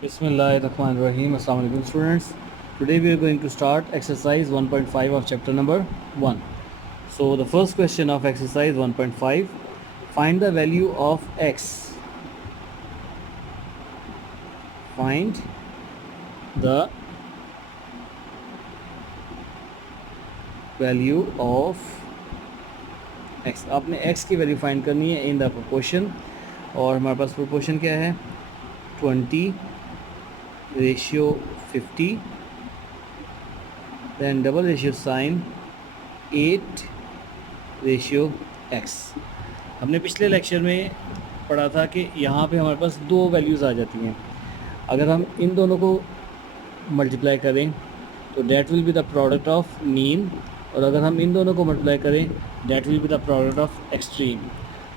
Bismillahirrahmanirrahim. Assalamu alaikum students. Today we are going to start exercise 1.5 of chapter number 1. So the first question of exercise 1.5, find the value of x. Find the value of x. आपने x की value find करनी है in the proportion, और हमारे पास proportion क्या है 20:50, then double ratio sign 8:x. हमने पिछले लेक्चर में पढ़ा था कि यहाँ पे हमारे पास दो वैल्यूज़ आ जाती हैं. अगर हम इन दोनों को मल्टीप्लाई करें तो that will be the product of mean, और अगर हम इन दोनों को मल्टीप्लाई करें that will be the product of extreme.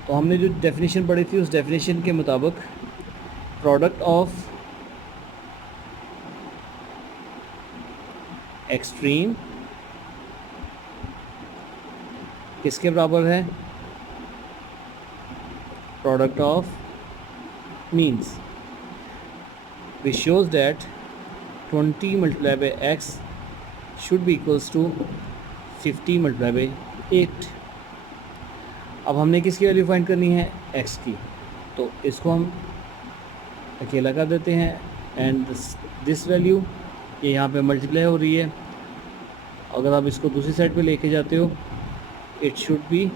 तो हमने जो डेफिनेशन पढ़ी थी उस डेफिनेशन के मुताबिक प्रोडक्ट ऑफ एक्सट्रीम किसके बराबर है? Product of means, which shows that 20 multiplied by x should be equals to 50 multiplied by 8. अब हमने किसकी वैल्यू फाइंड करनी है? x की. तो इसको हम अकेला कर देते हैं एंड दिस वैल्यू ये यहाँ पे मल्टीप्लाई हो रही है. अगर आप इसको दूसरी साइड पे लेके जाते हो it should be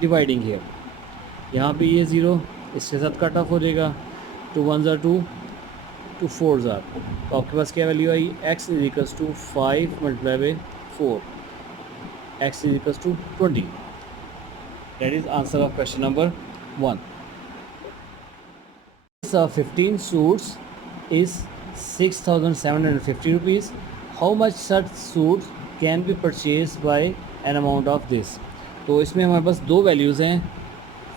dividing here. यहाँ पे ये ज़ीरो इसके साथ कट ऑफ हो जाएगा. 2 1s are 2, 2 4s are. तो आपके पास क्या वैल्यू आई? x is equals to 5 multiply by 4, x is equals to 20. That is answer of question number 1. 15 suits is 6,750 rupees. How much such suits can be purchased by an amount of this? तो इसमें हमारे पास दो values हैं.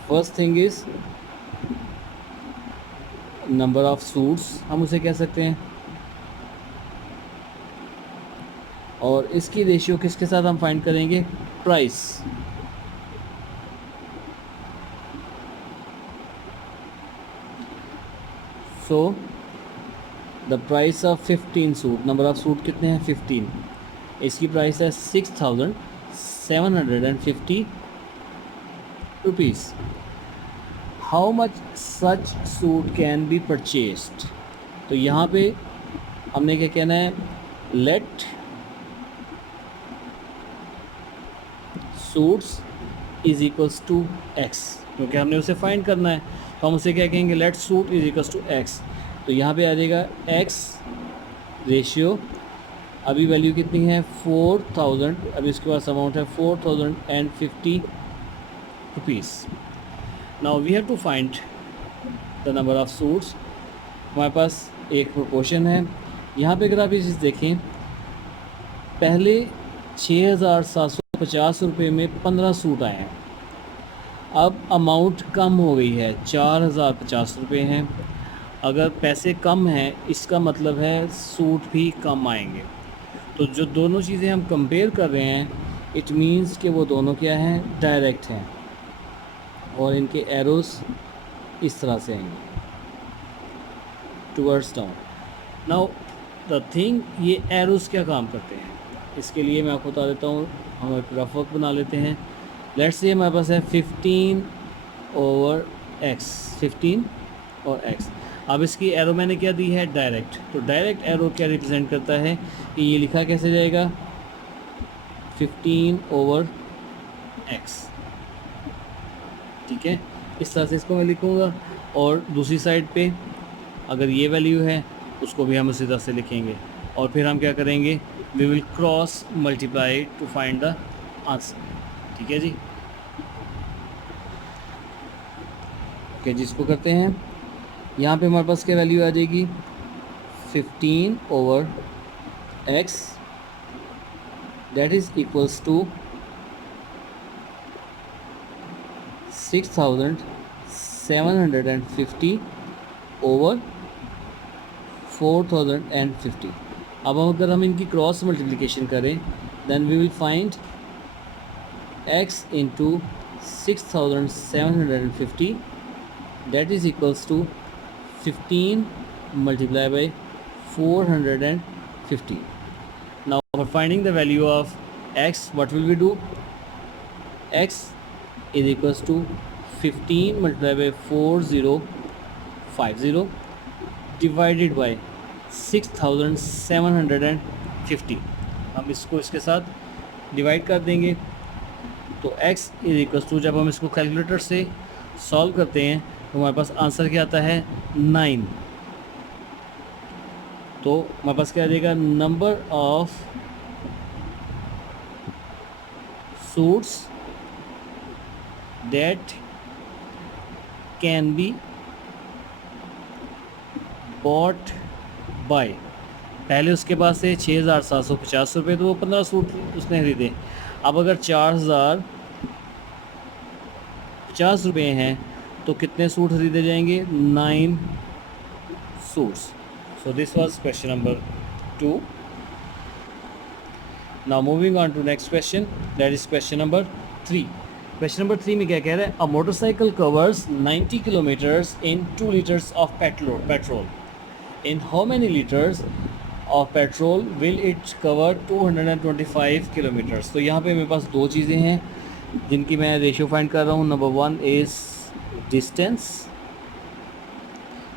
First thing is number of suits, हम उसे कह सकते हैं, और इसकी रेशियो किसके साथ हम फाइंड करेंगे? Price. So the price of 15 suit, number of suit कितने हैं? 15. इसकी प्राइस है 6,750 rupees. How much such suit can be purchased? तो यहाँ पे हमने क्या कहना है? Let suits is equals to x, क्योंकि हमने उसे फाइंड करना है. तो हम उसे क्या कहेंगे? Let suit is equals to x. तो यहाँ पे आ जाएगा एक्स रेशियो, अभी वैल्यू कितनी है? 4,000. अभी इसके पास अमाउंट है 4,050 rupees. Now we have to find the number of suits. हमारे पास एक प्रोपोर्शन है. यहाँ पे अगर आप ये चीज़ देखें, पहले 6,750 रुपये में 15 सूट आए हैं. अब अमाउंट कम हो गई है, 4,050 रुपये हैं. अगर पैसे कम हैं इसका मतलब है सूट भी कम आएंगे. तो जो दोनों चीज़ें हम कंपेयर कर रहे हैं इट मीन्स कि वो दोनों क्या हैं? डायरेक्ट हैं, और इनके एरोस इस तरह से आएंगे towards down. Now the thing, ये एरोस क्या काम करते हैं इसके लिए मैं आपको बता देता हूँ. हम एक रफ वर्क बना लेते हैं. लेट्स से हमारे पास है 15 ओवर x, 15 और x. अब इसकी एरो मैंने क्या दी है? डायरेक्ट. तो डायरेक्ट एरो क्या रिप्रेजेंट करता है कि ये लिखा कैसे जाएगा? 15 ओवर x. ठीक है, इस तरह से इसको मैं लिखूँगा. और दूसरी साइड पे अगर ये वैल्यू है उसको भी हम उसी तरह से लिखेंगे, और फिर हम क्या करेंगे? We will cross multiply to find the answer. ठीक है जी. ओके जी, इसको करते हैं. यहाँ पे हमारे पास क्या वैल्यू आ जाएगी? 15 over x, that is equals to 6,750 over 4,050. अब अगर हम इनकी क्रॉस मल्टीप्लिकेशन करें then we will find x into 6,750 that is equals to 15 multiplied by 450. Now for finding the value of x, what will we do? X is equals to 15 multiplied by 4050 divided by 6750. हम इसको इसके साथ divide कर देंगे तो x is equals to, जब हम इसको कैलकुलेटर से सॉल्व करते हैं तो हमारे पास आंसर क्या आता है 9. तो हमारे पास क्या आ जाएगा, number of suits that can be bought by, पहले उसके पास है 6,750 रुपये, तो वो 15 सूट उसने खरीदे. अब अगर 4,050 रुपये हैं तो कितने सूट खरीदे जाएंगे? 9 suits. So this was question number 2. Now moving on to next question, that is question number 3. Question number 3 में क्या कह रहा है? A motorcycle covers 90 kilometres in 2 litres of petrol. In how many liters of petrol will it cover 225 kilometers? तो यहाँ पे मेरे पास दो चीज़ें हैं जिनकी मैं रेशियो फाइंड कर रहा हूँ. नंबर 1 इज़ डिस्टेंस,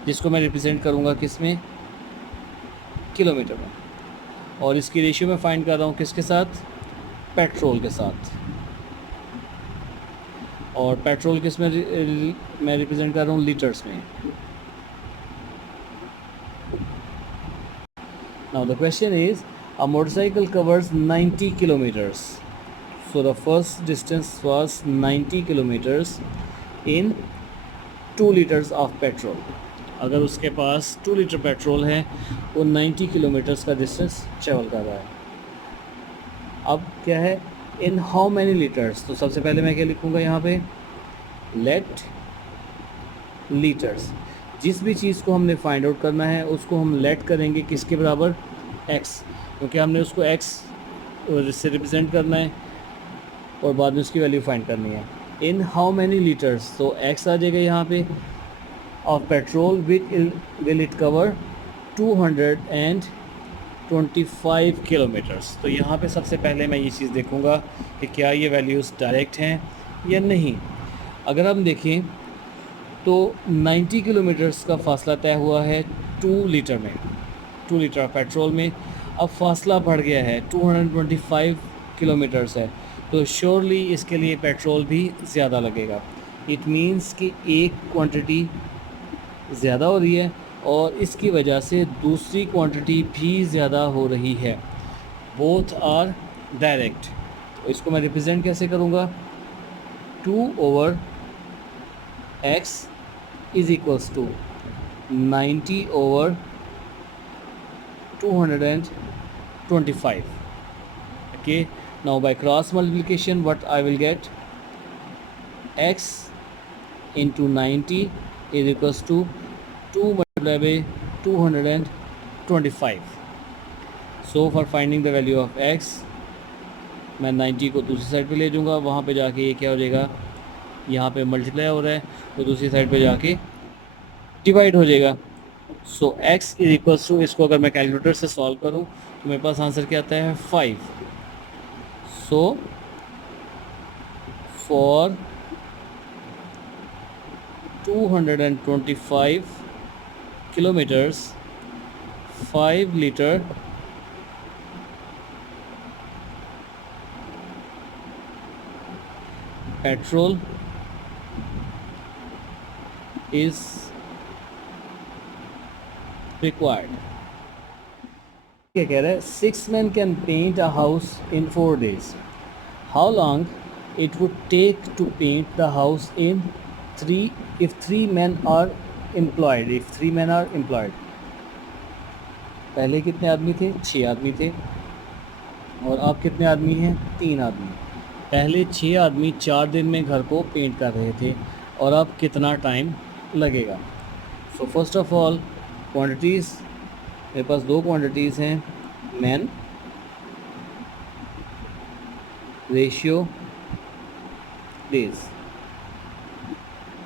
जिसको मैं रिप्रेजेंट करूँगा किस में? किलोमीटर में. और इसकी रेशियो मैं फाइंड कर रहा हूँ किसके साथ? पेट्रोल के साथ. और पेट्रोल किस में मैं रिप्रेजेंट कर रहा हूँ? लीटर्स में. Now the question is, a motorcycle covers 90 kilometers. So the first distance was 90 kilometers in 2 liters of petrol. अगर उसके पास 2 लीटर पेट्रोल है वो 90 किलोमीटर्स का डिस्टेंस ट्रेवल कर रहा है. अब क्या है? In how many litres. तो सबसे पहले मैं क्या लिखूँगा यहाँ पे? Let litres. जिस भी चीज़ को हमने फाइंड आउट करना है उसको हम लेट करेंगे किसके बराबर? x, क्योंकि हमने उसको x से रिप्रेजेंट करना है और बाद में उसकी वैल्यू फाइंड करनी है. इन हाउ मैनी लीटर्स, तो x आ जाएगा यहाँ पे. Of petrol will it cover 225 kilometres. तो यहाँ पे सबसे पहले मैं ये चीज़ देखूँगा कि क्या ये वैल्यूज़ डायरेक्ट हैं या नहीं. अगर हम देखें तो 90 किलोमीटर्स का फासला तय हुआ है 2 लीटर में, 2 लीटर पेट्रोल में. अब फासला बढ़ गया है, 225 किलोमीटर्स है, तो श्योरली इसके लिए पेट्रोल भी ज़्यादा लगेगा. इट मीन्स कि एक क्वांटिटी ज़्यादा हो रही है और इसकी वजह से दूसरी क्वांटिटी भी ज़्यादा हो रही है. Both are direct. तो इसको मैं रिप्रेजेंट कैसे करूँगा? 2/x is equals to 90/225. Okay, now by cross multiplication what I will get? X into 90 is equals to 2 multiplied by 225. So for finding the value of x, मैं 90 को दूसरी side पे ले जाऊँगा. वहाँ पे जाके ये क्या हो जाएगा? यहाँ पे मल्टीप्लाई हो रहा है तो दूसरी साइड पे जाके डिवाइड हो जाएगा. सो x इज इक्वल्स टू, इसको अगर मैं कैलकुलेटर से सॉल्व करूँ तो मेरे पास आंसर क्या आता है? 5. So for 225 kilometers 5 liter petrol is required. क्या कह रहा है? 6 men can paint a house in 4 days. How long it would take to paint the house in 3 if 3 men are employed? If 3 men are employed. पहले कितने आदमी थे? 6 आदमी थे. और अब कितने आदमी हैं? 3 आदमी. पहले 6 आदमी 4 दिन में घर को पेंट कर रहे थे और अब कितना टाइम लगेगा? So first of all quantities, मेरे पास 2 क्वांटिटीज़ हैं. Man ratio days.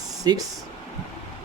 6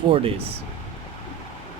4 days.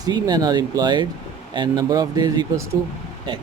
3 men are employed and number of days equals to x.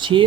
6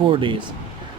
4 days.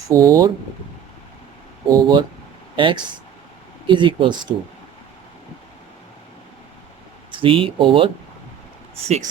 4 over x is equals to 3 over 6.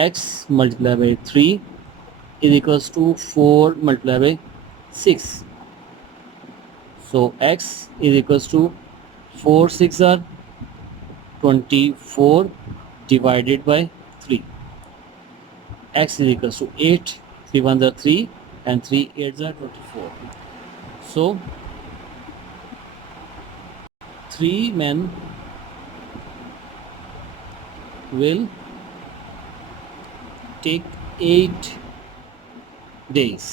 x multiplied by 3 is equals to 4 multiplied by 6. So x is equals to 4 6 are 24 divided by 3. X is equals to 8, 3 1s are 3 and 3 8s are 24. So 3 men will take 8 days.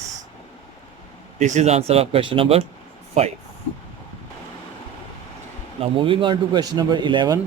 This is answer of question number 5. Now moving on to question number 11.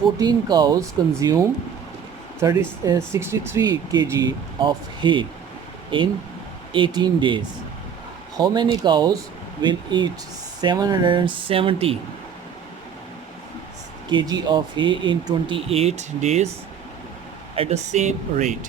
14 cows consume 63 kg of hay in 18 days. How many cows will eat 770 kg of hay in 28 days at the same rate.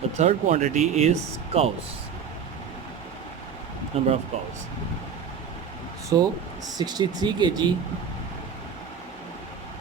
the third quantity is cows, number of cows. So 63 kg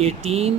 18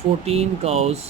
14 cows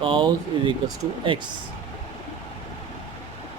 cows is equals to x.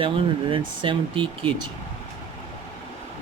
770 kg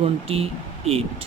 28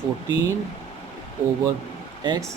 14 over x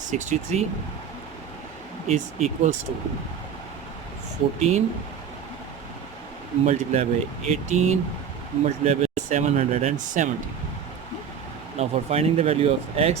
63 is equals to 14 multiplied by 18 multiplied by 770. Now for finding the value of x,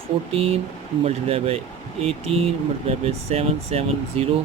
14 multiplied by 18 multiplied by 770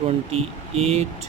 28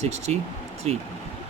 63.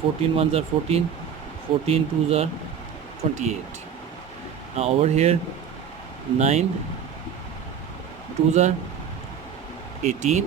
14 1s are 14, 14 2s are 28. Now over here 9 2s are 18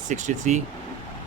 63.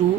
2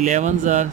11s are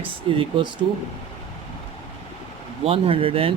x is equals to 110